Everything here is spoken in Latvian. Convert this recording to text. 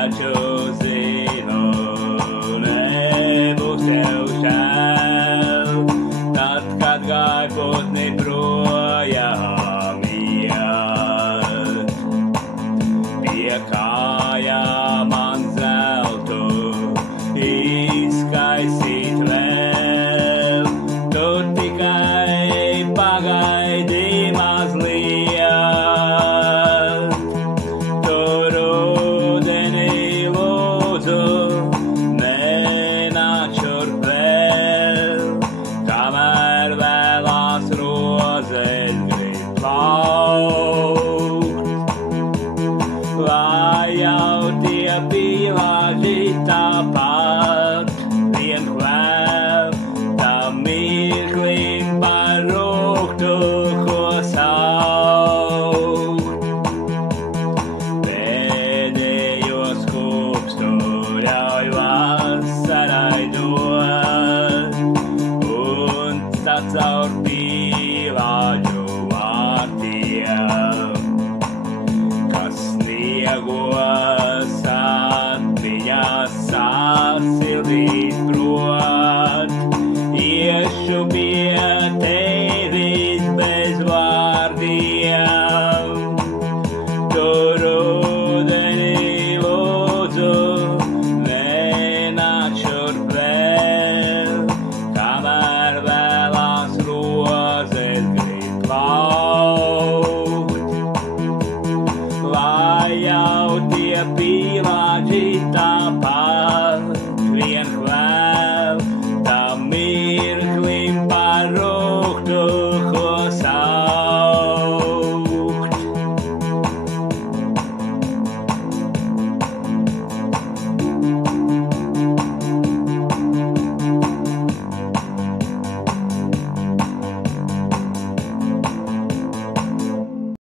taču zinu, nebūs tev žēl. Tad, kad gaipotni projām iet, pie kājām man zeltu izkaisīt vēl. Tu tikai pagaidi mazliet, tu rudenī lūdzu, nenāc šurp vēl, kamēr vēlās rozes grib plaukt. Lai jau tie pīlāži tāpat vien kvēl, tam mirklim par rūgtu, ko saukt. Pēdējos kūpstu ļauj vasarai dot, un stāv caur pīlāģu vārtiem, kas sniegos atmiņās sasildīt prot. Iešu pie tevis bez vārdiem, tu rudenī lūdzu, nenāc šurp vēl, kamēr vēlās rozes grib plaukt. Lai jau tie pīlāži